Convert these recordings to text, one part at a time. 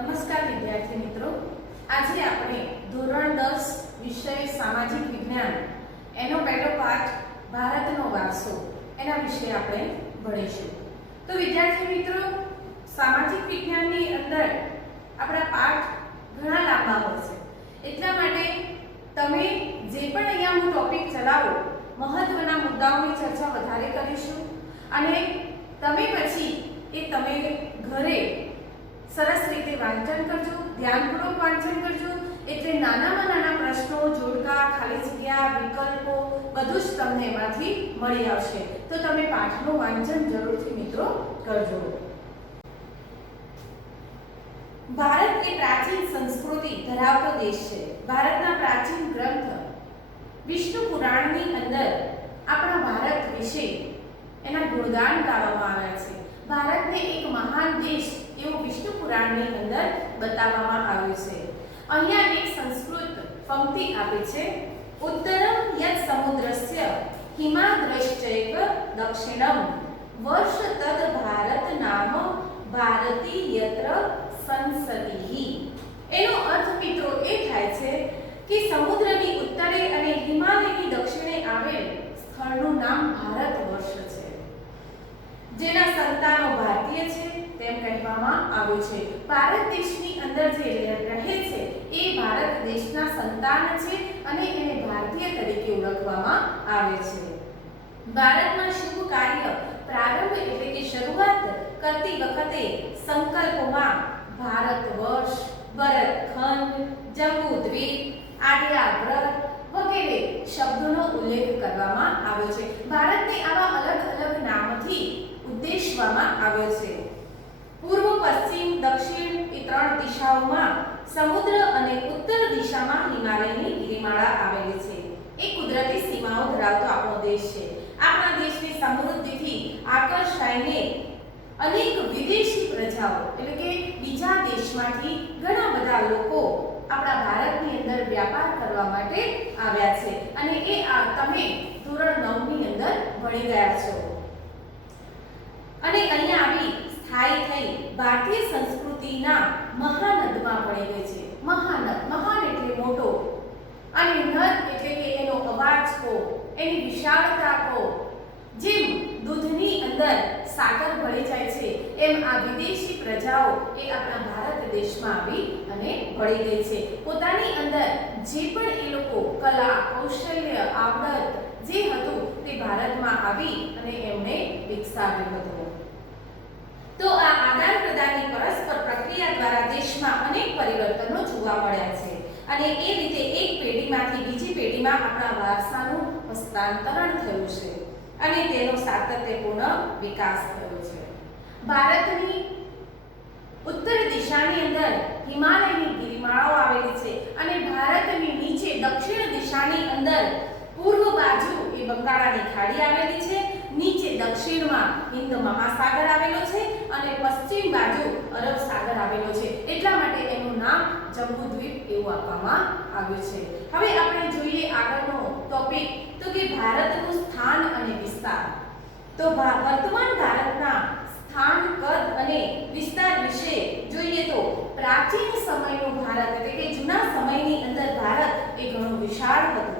નમસ્કાર વિદ્યાર્થી મિત્રો, આજે આપણે ધોરણ 10 વિષય સામાજિક વિજ્ઞાન એનો પહેલો પાઠ ભારતનો વારસો એના વિશે આપણે ભણીશું। તો વિદ્યાર્થી મિત્રો, સામાજિક વિજ્ઞાનની અંદર આપણા પાઠ ઘણા લાંબા હોય છે, એટલા માટે તમે જે પણ અહીંયા હું ટોપિક ચલાવું મહત્વના મુદ્દાઓની ચર્ચા વધારે કરીશું અને તમે પછી એ તમે ઘરે સરસ રીતે વાંચન કરજો, ધ્યાનપૂર્વક વાંચન કરજો, એટલે નાનામાં નાના પ્રશ્નો, જોડકા, ખાલી જગ્યા, વિકલ્પો બધું જ તમને એમાંથી મળી આવશે। તો તમે પાઠનું વાંચન જરૂરથી મિત્રો કરજો। ભારત એ પ્રાચીન સંસ્કૃતિ ધરાવતો દેશ છે। ભારતના પ્રાચીન ગ્રંથ વિષ્ણુ પુરાણની અંદર આપણા ભારત વિશે એના ગુણગાન ગાવામાં આવ્યા છે। ભારતને એક મહાન દેશ એવું વિષ્ણુ પુરાણની અંદર બતાવવામાં આવ્યું છે। અહીંયા એક સંસ્કૃત પંક્તિ આપી છે, ઉત્તરમ યત સમુદ્રસ્ય હિમાદ્રશ્ચૈવ દક્ષિણમ વર્ષ તદ ભારત નામ ભારતી યત્ર સંસદિ। એનો અર્થ મિત્રો એ થાય છે કે સમુદ્રની ઉત્તરે અને હિમાલયની દક્ષિણે આવેલ સ્થળનું નામ ભારત વર્ષ છે, જેના સંતાનો ભારતીય છે તેમ કહેવામાં આવ્યું છે। ભારત દેશની અંદર જે રહે છે એ ભારત દેશના સંતાન છે અને એને ભારતીય તરીકે ઓળખવામાં આવે છે। ભારતમાં શુભ કાર્ય પ્રારંભ એટલે કે શરૂઆત કરતી વખતે સંકલ્પોમાં ભારત વર્ષ, ભરતખંડ, જંબુદ્વીપ, આર્યાવ્રત વગેરે શબ્દોનો ઉલ્લેખ કરવામાં આવ્યો છે। ભારતને આવા અલગ અલગ નામથી ઉદ્દેશવામાં આવ્યો છે। પૂર્વ, પશ્ચિમ, દક્ષિણ એ ત્રણ દિશાઓમાં સમુદ્ર અને ઉત્તર દિશામાં હિમાલયની ગિરિમાળા આવેલી છે। એ કુદરતી સીમાઓ ધરાવતો આપણો દેશ છે। આપણા દેશની સમૃદ્ધિથી આકર્ષાઈને અનેક વિદેશી પ્રજાઓ એટલે કે બીજા દેશમાંથી ઘણા બધા લોકો આપણા ભારતની અંદર વ્યાપાર કરવા માટે આવ્યા છે અને એ તમે ધોરણ 9 ની અંદર ભણી ગયા છો અને અહીંયા આવી સ્થાયી થઈ ભારતીય સંસ્કૃતિના મહાનદમાં ભળી ગઈ છે। મહાનદ, મહાન એટલે મોટો અને નદ એટલે કે એનો અવાજ કો, એની વિશાળતા કો, જેમ દૂધની અંદર સાગર ભળી જાય છે એમ આ વિદેશી પ્રજાઓ એ આપણા ભારત દેશમાં આવી અને ભળી ગઈ છે। પોતાની અંદર જે પણ એ લોકો કલા, કૌશલ્ય, આવડત જે હતું તે ભારતમાં આવી અને એમણે વિકસાવ્યું હતું। તો આ આદાન પ્રદાનની પરસ્પર પ્રક્રિયા દ્વારા દેશમાં અનેક પરિવર્તનો જોવા મળ્યા છે અને એ રીતે એક પેઢીમાંથી બીજી પેઢીમાં આપણા વારસાનું હસ્તાંતરણ થયું છે અને તેનો સાતત્યપૂર્ણ વિકાસ થયો છે। ભારતની ઉત્તર દિશાની અંદર હિમાલયની ગિરિમાળાઓ આવેલી છે અને ભારતની નીચે દક્ષિણ દિશાની અંદર પૂર્વ બાજુ એ બંગાળાની ખાડી આવેલી છે, નીચે દક્ષિણમાં હિન્દ મહાસાગર આવેલો છે અને પશ્ચિમ બાજુ અરબ સાગર આવેલો છે, એટલા માટે એનું નામ જંબુદ્વીપ એવું આપવામાં આવ્યું છે। હવે આપણે જોઈએ આગળનો ટોપિક, તો કે ભારતનું સ્થાન અને વિસ્તાર। તો વર્તમાન ભારતના સ્થાન, કદ અને વિસ્તાર વિશે જોઈએ તો પ્રાચીન સમયનું ભારત એટલે કે જૂના સમયની અંદર ભારત એ ઘણું વિશાળ હતું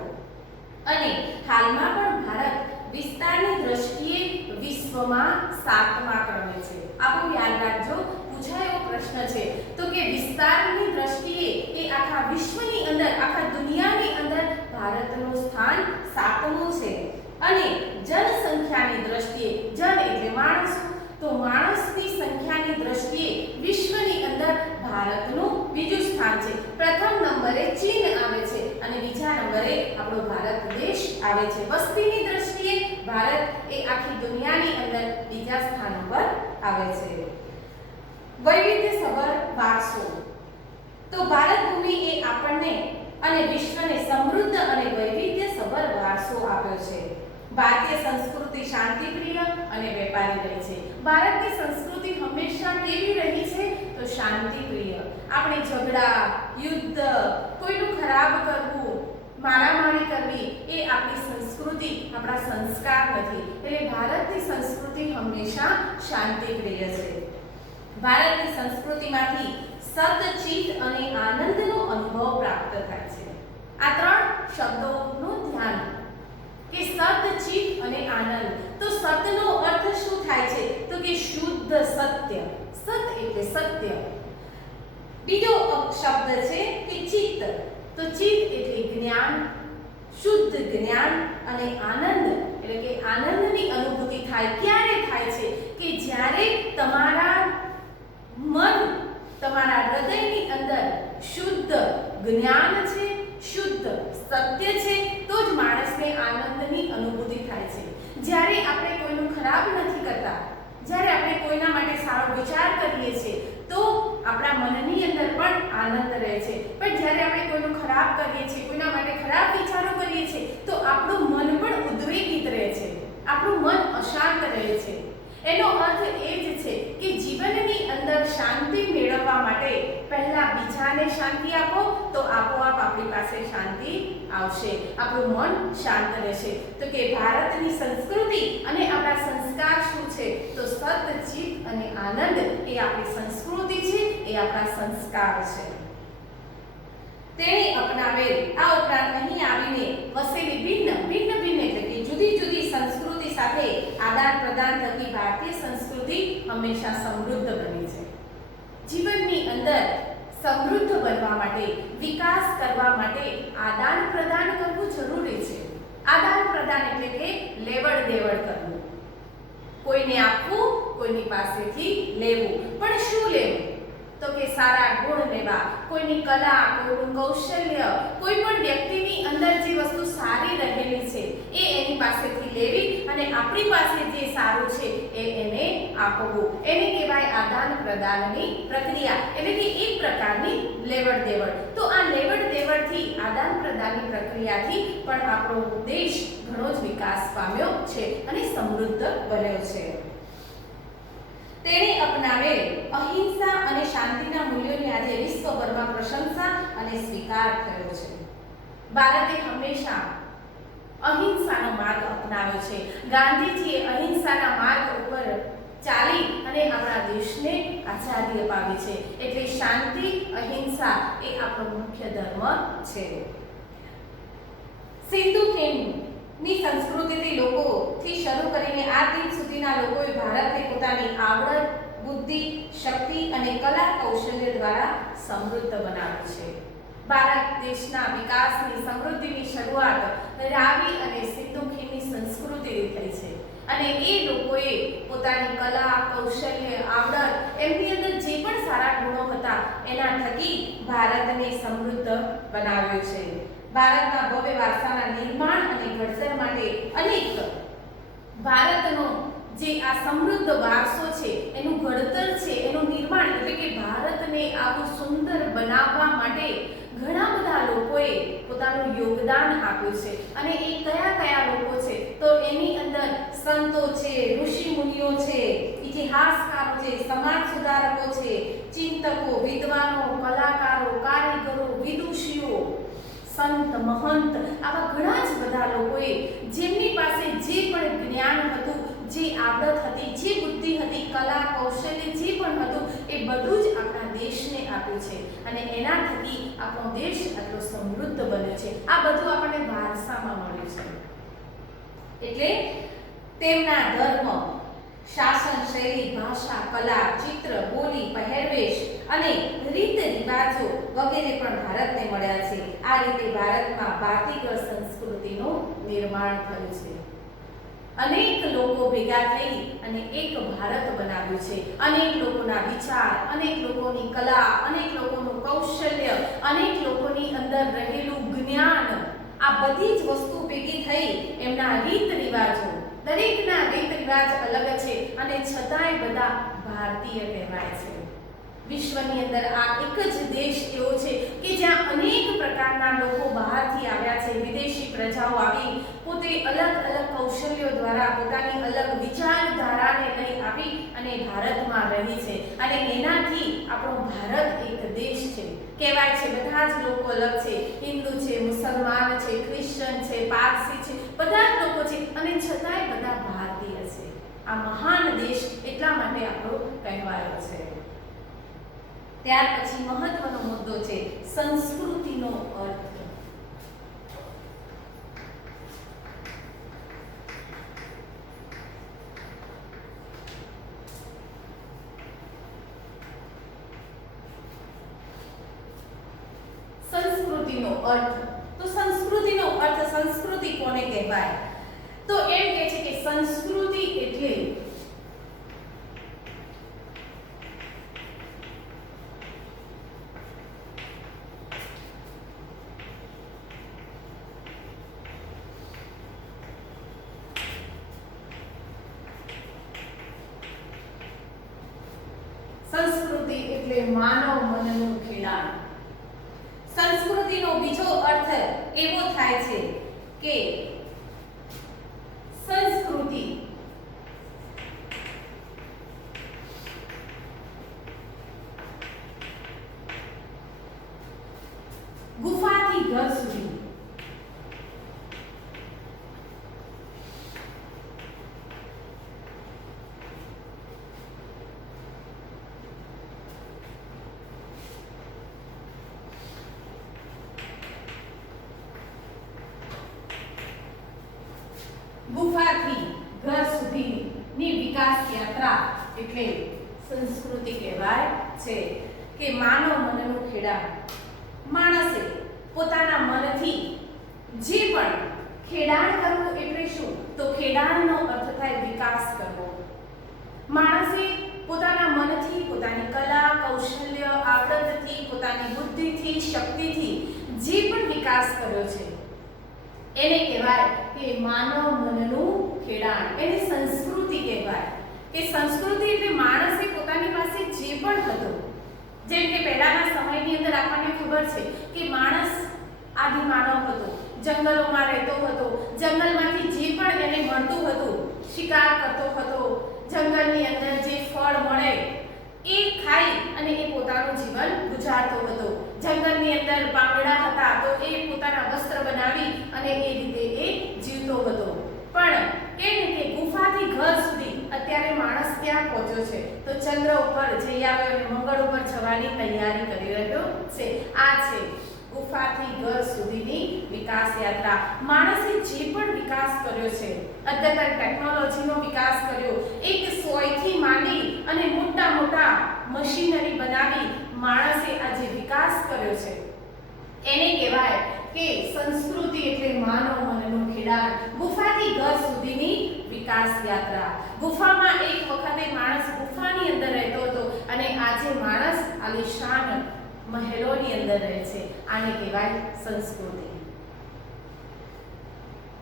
અને હાલમાં પણ ભારત વિસ્તારની દ્રષ્ટિએ વિશ્વમાં 7મા ક્રમે છે। આપણું યાદ રાખજો, પૂછાયેલો પ્રશ્ન છે તો કે વિસ્તારની દ્રષ્ટિએ એ આખા વિશ્વની અંદર, આખા દુનિયાની અંદર ભારતનું સ્થાન 7મું છે અને જનસંખ્યાની દ્રષ્ટિએ, જન એટલે માણસ, તો માણસની સંખ્યાની દ્રષ્ટિએ વિશ્વની અંદર ભારતનું બીજું સ્થાન છે। પ્રથમ નંબરે ચીન આવે છે અને બીજા નંબરે આપણો ભારત દેશ આવે છે। વસ્તીની દ્રષ્ટિએ ભારત એ આખી દુનિયાની અંદર બીજા સ્થાન પર આવે છે। વૈવિધ્યસભર વારસો, તો ભારત ભૂમિ એ આપણને અને વિશ્વને સમૃદ્ધ અને વૈવિધ્યસભર વારસો આપ્યો છે। ભારતીય સંસ્કૃતિ શાંતિપ્રિય અને વેપારી રહી છે। ભારતની સંસ્કૃતિ હંમેશા કેવી રહી છે? તો શાંતિપ્રિય। આપણે ઝઘડા, યુદ્ધ, કોઈનું ખરાબ કરવું, મારામારી કરવી એ આપણી સંસ્કૃતિ, આપણા સંસ્કાર નથી। એટલે ભારતની સંસ્કૃતિ હંમેશા શાંતિપ્રિય છે। ભારતની સંસ્કૃતિમાંથી સત, ચિત્ત અને આનંદનો અનુભવ પ્રાપ્ત થાય છે. આ ત્રણ શબ્દોનું ધ્યાન કે સત, ચિત્ત અને આનંદ. તો સતનો અર્થ શું થાય છે? તો કે શુદ્ધ સત્ય. સત એટલે સત્ય. બીજો શબ્દ છે કે ચિત્ત. તો ચિત્ત એટલે જ્ઞાન, શુદ્ધ જ્ઞાન. અને આનંદ એટલે કે આનંદની અનુભૂતિ થાય. ક્યારે થાય છે? કે જ્યારે તમારા મન, તમારા હૃદયની અંદર શુદ્ધ જ્ઞાન છે, શુદ્ધ સત્ય છે, તો જ માણસને આનંદની અનુભૂતિ થાય છે. જ્યારે આપણે કોઈનું ખરાબ નથી કરતા, જ્યારે આપણે કોઈના માટે સારો વિચાર કરીએ છીએ, તો આપણા મનની અંદર પણ આનંદ રહે છે. પણ જ્યારે આપણે કોઈનું ખરાબ કરીએ છીએ, કોઈના માટે ખરાબ વિચારો કરીએ છીએ, તો આપણું મન પણ ઉદ્વેગિત રહે છે, આપણું મન અશાંત રહે છે. એનો અર્થ એ જ છે કે જીવનની અંદર શાંતિ મેળવવા માટે પહેલા બીજાને શાંતિ આપો, તો આપોઆપ આપણી પાસે શાંતિ આવશે, આપણું મન શાંત રહેશે. તો કે ભારતની સંસ્કૃતિ અને આપણા સંસ્કાર શું છે? તો સત, ચિત્ત અને આનંદ એ આપણી સંસ્કૃતિ છે, એ આપણા સંસ્કાર છે. તેણે અપનાવેલ આ ઉપરાંત અહીં આવીને વસેલી ભિન્ન એટલે કે જુદી જુદી સંસ્કૃતિ સાથે આદાન પ્રદાન થકી ભારતીય સંસ્કૃતિ હંમેશા સમૃદ્ધ બની છે. જીવનની અંદર સમૃદ્ધ બનવા માટે, વિકાસ કરવા માટે આદાન પ્રદાન કરવું જરૂરી છે. આદાન પ્રદાન એટલે કે લેવડ દેવડ કરવું, કોઈને આપવું, કોઈની પાસેથી લેવું. પણ શું લેવું? તો કે સારા ગુણ લેવા, કોઈની કલા, કોઈનું કૌશલ્ય, કોઈ પણ વ્યક્તિની અંદર જે વસ્તુ સારી રહેલી છે એ એની પાસેથી લેવી અને આપણી પાસે જે સારું છે એ એને આપવું. એને કહેવાય આદાન પ્રદાનની પ્રક્રિયા, એટલે કે એક પ્રકારની લેવડ દેવડ. તો આ લેવડ દેવડથી, આદાન પ્રદાનની પ્રક્રિયાથી પણ આપણો દેશ ઘણો જ વિકાસ પામ્યો છે અને સમૃદ્ધ બન્યો છે. તેણે અપનાવેલ અહિંસા અને શાંતિના મૂલ્યોની આજે વિશ્વભરમાં પ્રશંસા અને સ્વીકાર થયો છે. ભારતે હંમેશા અહિંસાનો માર્ગ અપનાવ્યો છે. ગાંધીજીએ અહિંસાના માર્ગ ઉપર ચાલી અને આપણા દેશને આઝાદી અપાવી છે. એટલે શાંતિ, અહિંસા એ આપણો મુખ્ય ધર્મ છે. સિંધુ ખીણની સંસ્કૃતિથી લોકોથી શરૂ કરીને આ દિન સુધીના લોકોએ ભારતને પોતાની આવડત, બુદ્ધિ, શક્તિ અને કલા કૌશલ્ય દ્વારા સમૃદ્ધ બનાવ્યું છે. ભારત દેશના વિકાસની, સમૃદ્ધિની શરૂઆત રાવી અને સિંધુ ખીણની સંસ્કૃતિથી થઈ છે. અને એ લોકોએ પોતાની કલા, કૌશલ્ય, આવડત, એમની અંદર જે પણ સારા ગુણો હતા એના થકી ભારતને સમૃદ્ધ બનાવ્યું છે. ભારતના ભવ્ય વારસાના નિર્માણ અને ઘડતર માટે અનેક ભારતનો જે આ સમૃદ્ધ વારસો છે એનું ઘડતર છે, એનું નિર્માણ, એટલે કે ભારતને આવું સુંદર બનાવવા માટે ઘણા બધા લોકોએ પોતાનું યોગદાન આપ્યું છે. અને એ કયા કયા લોકો છે? તો એની અંદર સંતો છે, ઋષિ મુનિઓ છે, ઇતિહાસકારો છે, સમાજ સુધારકો છે, ચિંતકો, વિદ્વાનો, કલાકારો, કારીગરો, વિદુષીઓ, સંત, મહંત, આવા ઘણા જ બધા લોકોએ જેમની પાસે જે પણ જ્ઞાન હતું, જે આવડત હતી, જે બુદ્ધિ હતી, કલા, કૌશલ્ય જે પણ હતું એ બધું જ આપણા દેશને આપ્યું છે. અને એના થકી આપણો દેશ આટલો સમૃદ્ધ બન્યો છે. આ બધું આપણને વારસામાં મળ્યું છે. એટલે તેમના ધર્મ, શાસન શૈલી, ભાષા, કલા, ચિત્ર, બોલી, પહેરવેશ અને રીત રિવાજો વગેરે પણ ભારતને મળ્યા છે. આ રીતે ભારતમાં ભારતીય સંસ્કૃતિનું નિર્માણ થયું છે. અનેક લોકો ભેગા થઈ અને એક ભારત બનાવ્યું છે. અનેક લોકોના વિચાર, અનેક લોકોની કલા, અનેક લોકોનું કૌશલ્ય, અનેક લોકોની અંદર રહેલું જ્ઞાન, આ બધી જ વસ્તુ ભેગી થઈ એમના રીત રિવાજો, દરેકના રીત રિવાજ અલગ છે અને છતાંય બધા ભારતીય કહેવાય છે. વિશ્વની અંદર આ એક જ દેશ એવો છે કે જ્યાં અનેક પ્રકારના લોકો બહારથી આવ્યા છે. વિદેશી પ્રજાઓ આવી પોતે અલગ અલગ કૌશલ્યો દ્વારા પોતાની અલગ વિચારધારાને લઈ આવી અને ભારતમાં રહી છે. અને એનાથી આપણો ભારત એક દેશ છે કહેવાય છે. બધા જ લોકો અલગ છે, હિન્દુ છે, મુસલમાન છે, ક્રિશ્ચન છે, પારસી છે, બધા જ લોકો છે અને છતાંય બધા ભારતીય છે. આ મહાન દેશ એટલા માટે આપણો કહેવાયો છે. ત્યાર પછી મહત્વનો મુદ્દો છે સંસ્કૃતિનો અર્થ. સંસ્કૃતિનો અર્થ, તો સંસ્કૃતિનો અર્થ, સંસ્કૃતિ કોને કહેવાય? તો એમ કહે છે કે સંસ્કૃતિ એટલે માનવ મનનું ખેડાણ. સંસ્કૃતિનો બીજો અર્થ એવો થાય છે કે સંસ્કૃતિ ગુફાથી ઘર સુધી, ગુફાથી ઘર સુધીની વિકાસ યાત્રા એટલે સંસ્કૃતિ કહેવાય છે. કે માનવ મનનું ખેડાણ. માણસે પોતાના મનથી જે પણ ખેડાણ કરવું એટલે શું? તો ખેડાણનો અર્થ થાય વિકાસ કરવો. માણસે પોતાના મનથી, પોતાની કલા, કૌશલ્ય, આવડતથી, પોતાની બુદ્ધિથી, શક્તિથી જે પણ વિકાસ કર્યો છે એને કહેવાય કે માનવ મનનું ખેડાણ. એને સંસ્કૃતિ કહેવાય. કે સંસ્કૃતિ એટલે માણસે પોતાની પાસે જે પણ હતું, જેમ કે પહેલાના સમયની અંદર આપણને ખબર છે કે માણસ આદિ માનવ હતો, જંગલોમાં રહેતો હતો, જંગલમાંથી જે પણ એને મળતું હતું શિકાર કરતો હતો, જંગલની અંદર જે ફળ મળે એ ખાઈ અને એ પોતાનું જીવન ગુજારતો હતો. જંગલની અંદર પાંદડા હતા તો એ પોતાના વસ્ત્ર બનાવી અને એ રીતે એ જીવતો હતો. પણ કેમ કે ગુફાથી ઘર સુધી અત્યારે માણસ ક્યાં પહોંચ્યો છે? તો ચંદ્ર ઉપર જઈ આવ્યો અને મંગળ ઉપર જવાની તૈયારી કરી રહ્યો છે. આ છે ગુફાથી ઘર સુધીની વિકાસ યાત્રા. માણસે જે પણ વિકાસ કર્યો છે, અદ્યતન ટેકનોલોજીનો વિકાસ કર્યો, એક સોયથી માંડી અને મોટા મોટા મશીનરી બનાવી માણસે આ જે વિકાસ કર્યો છે એને કહેવાય કે સંસ્કૃતિ એટલે માનવ મનનું ખેડાણ. ગુફાથી ઘર સુધીની વિકાસ યાત્રા. ગુફામાં એક વખતે માણસ ગુફાની અંદર રહેતો હતો અને આજે માણસ આલિશાન મહેલોની અંદર રહે છે. આને કહેવાય સંસ્કૃતિ.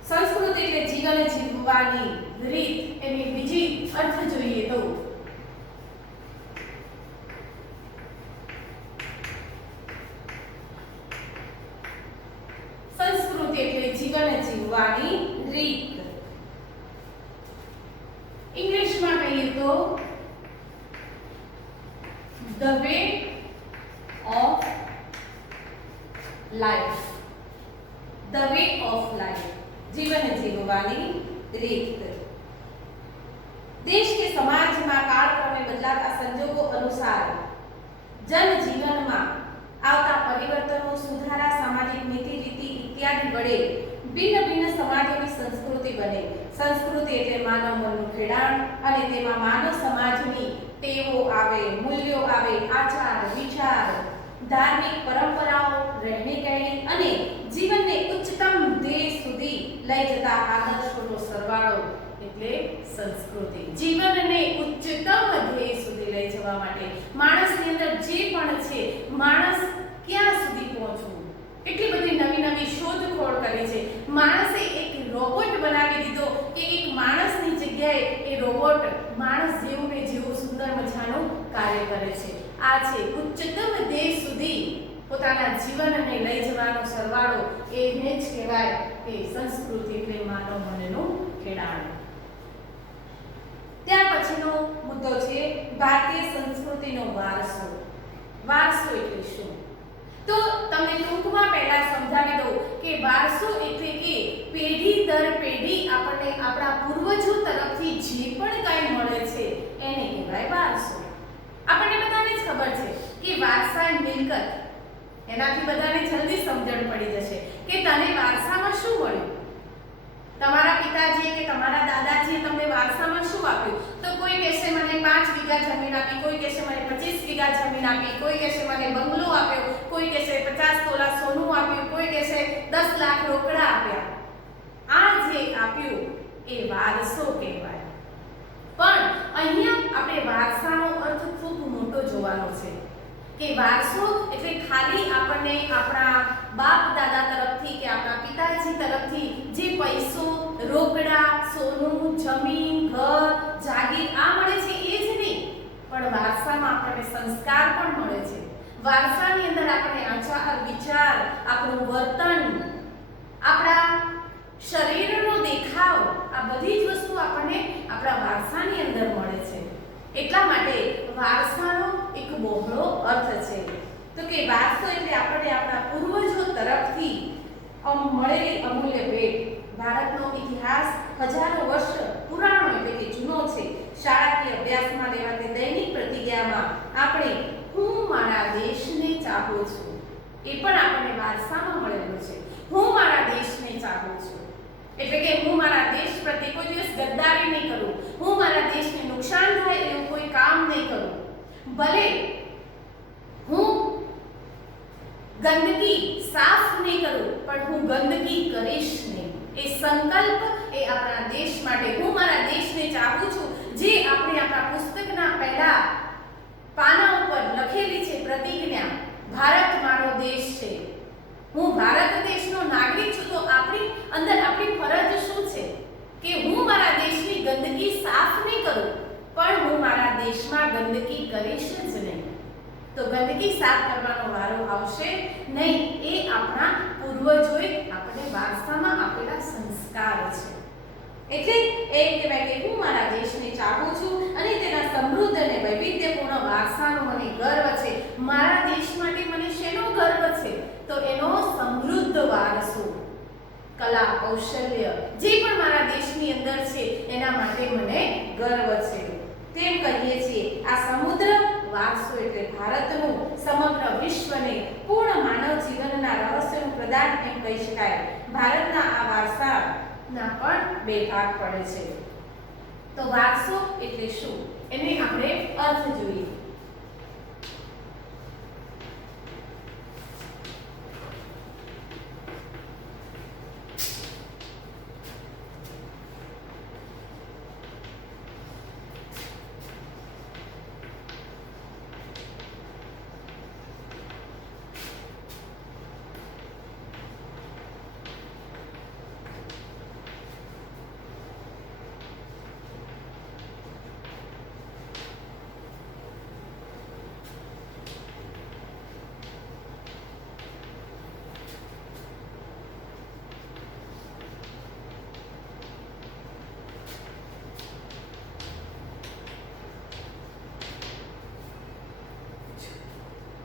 સંસ્કૃતિ એટલે જીવન જીવવાની રીત. એની બીજી અર્થ જોઈએ તો સંસ્કૃતિ એટલે જીવન જીવવાની રીત. ઇંગ્લિશમાં કહીએ તો the way of life. the way of life, જીવન જીવવાની રીત. દેશ કે સમાજમાં કાળક્રમે બદલાતા સંજોગો અનુસાર જનજીવનમાં આવતા પરિવર્તનો, સુધારા, સામાજિક નીતિ રીતિ ઇત્યાદિ વડે ભિન્ન ભિન્ન સમાજોની સંસ્કૃતિ બને. સંસ્કૃતિ એટલે માનવ મનનું ખેડાણ અને તેમાં માનવ સમાજની ટેવો આવે, મૂલ્યો આવે, આચાર વિચાર, ધાર્મિક પરંપરાઓ, રહેણી કહેણી અને જીવનને ઉચ્ચતમ ધ્યેય સુધી લઈ જતા આદર્શોનો સરવાળો એટલે સંસ્કૃતિ. જીવનને ઉચ્ચતમ ધ્યેય સુધી લઈ જવા માટે માણસની અંદર જે પણ છે, માણસ ક્યાં સુધી પહોંચવું, એટલી બધી નવી નવી શોધખોળ કરી છે. માણસે એક રોબોટ બનાવી દીધો કે એક માણસની જગ્યાએ એ રોબોટ માણસ જેવું ને જેવું સુંદર મજાનું કાર્ય કરે છે. આ છે ઉચ્ચતમ ધ્યેય સુધી પોતાના જીવનને લઈ જવાનો સરવાળો. એને જ કહેવાય કે સંસ્કૃતિ એટલે માનવ મનનું ખેડાણ. ત્યાર પછીનો મુદ્દો છે ભારતીય સંસ્કૃતિનો વારસો. વારસો એટલે શું? તો તમને ટૂંકમાં પહેલા સમજાવી દઉં કે વારસો એટલે કે પેઢી દર પેઢી આપણને આપણા પૂર્વજો તરફથી જે પણ કાંઈ મળે છે એને કહેવાય વારસો. આપણને બધાને જ ખબર છે કે વારસા મિલકત, એનાથી બધાને જલ્દી સમજણ પડી જશે કે તને વારસામાં શું મળ્યું. તમારા પિતાજીએ કે તમારા દાદાજીએ તમને વારસામાં શું આપ્યું? તો કોઈ કહેશે મને 5 વીઘા જમીન આપી, કોઈ કહેશે મને 25 વીઘા જમીન આપી, કોઈ કહેશે મને બંગલો આપ્યો, કોઈ કહેશે 50 તોલા સોનું આપ્યું, કોઈ કહેશે 10 લાખ રોકડા આપ્યા. આ જે આપ્યું એ વારસો કહેવાય. પણ અહીંયા આપણે વારસાનો અર્થ ખૂબ મોટો જોવાનો છે કે વારસો એટલે ખાલી આપણને આપણા બાપ દાદા તરફથી કે આપણા પિતાજી તરફથી જે પૈસો, રોકડા, સોનું, જમીન, ઘર, જાગીર આ મળે છે એ જ નહીં, પણ વારસામાં આપણને સંસ્કાર પણ મળે છે. વારસાની અંદર આપણને આચાર વિચાર, આપણું વર્તન, આપણા શરીરનો દેખાવ, આ બધી જ વસ્તુ આપણને આપણા વારસાની અંદર મળે છે. એટલા માટે વારસાનો એક બહોળો અર્થ છે. તો કે વારસો એટલે આપણને આપણા પૂર્વજો તરફથી મળેલી અમૂલ્ય ભેટ. ભારતનો ઇતિહાસ હજારો વર્ષ પુરાણો એટલે કે જૂનો છે. શાળાકીય અભ્યાસમાં લેવાતી દૈનિક પ્રતિજ્ઞામાં આપણે હું મારા દેશને ચાહું છું એ પણ આપણને વારસામાં મળેલું છે. હું મારા દેશને ચાહું છું એટલે કે હું મારા દેશ પ્રત્યે કોઈ દિવસ ગદ્દારી નહીં કરું, હું મારા દેશને નુકસાન થાય એવું કોઈ કામ નહીં કરું, ભલે હું ગંદકી સાફ નહીં કરું પણ હું ગંદકી કરીશ નહીં. એ સંકલ્પ એ આપણા દેશ માટે, હું મારા દેશને ચાહું છું, જે આપણે આપણા પુસ્તકના પહેલા પાના ઉપર લખેલી છે પ્રતિજ્ઞા, ભારત મારો દેશ છે, હું ભારત દેશનો નાગરિક છું. તો આપણી અંદર આપણી ફરજ શું છે કે હું મારા દેશની ગંદકી સાફ નહીં કરું પણ હું મારા દેશમાં ગંદકી કરીશ જ નહીં. તો ગંદકી સાફ કરવાનો વારો આવશે નહીં. એ આપણા પૂર્વજોએ આપણને વારસામાં આપેલા સંસ્કાર છે. એટલે એ કહેવાય કે હું મારા દેશને ચાહું છું અને તેના સમૃદ્ધ અને વૈવિધ્યપૂર્ણ વારસાનો મને ગર્વ છે. મારા દેશ માટે મને શેનો ગર્વ છે? તો એનો સમૃદ્ધ વારસો, કલા, કૌશલ્ય જે પણ મારા દેશની અંદર છે એના માટે મને ગર્વ છે. તેમ કહીએ છીએ આ સમુદ્ર વારસો એટલે ભારતનું સમગ્ર વિશ્વને પૂર્ણ માનવ જીવનના રહસ્યનું પ્રદાન એમ કહી શકાય. ભારતના આ વારસાના પણ 2 ભાગ પડે છે. તો વારસો એટલે શું એને આપણે અર્થ જોઈએ.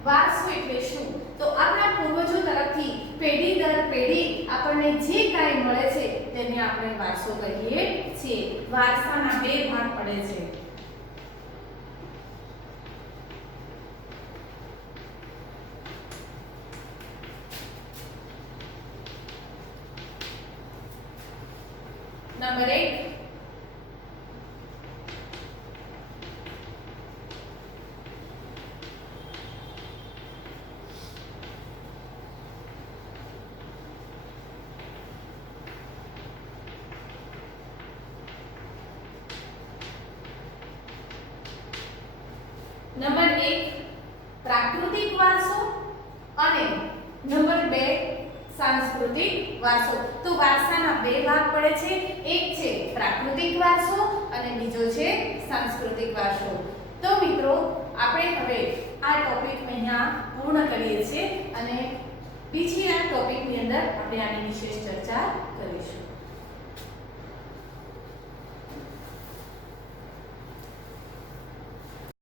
વારસો એટલે શું? તો આપણા પૂર્વજો તરફથી પેઢી દર પેઢી આપણને જે કાંઈ મળે છે તેને આપણે વારસો કહીએ છીએ. વારસાના 2 ભાગ પડે છે. નંબર 1 નંબર 1 પ્રાકૃતિક વારસો અને નંબર 2 સાંસ્કૃતિક વારસો. તો વારસાના 2 ભાગ પડે છે. એક છે પ્રાકૃતિક વારસો અને બીજો છે સાંસ્કૃતિક વારસો. તો મિત્રો આપણે હવે આ ટોપિક અહીંયા પૂર્ણ કરીએ છીએ અને બીજી આ ટોપિકની અંદર આપણે આની વિશેષ ચર્ચા કરીશું.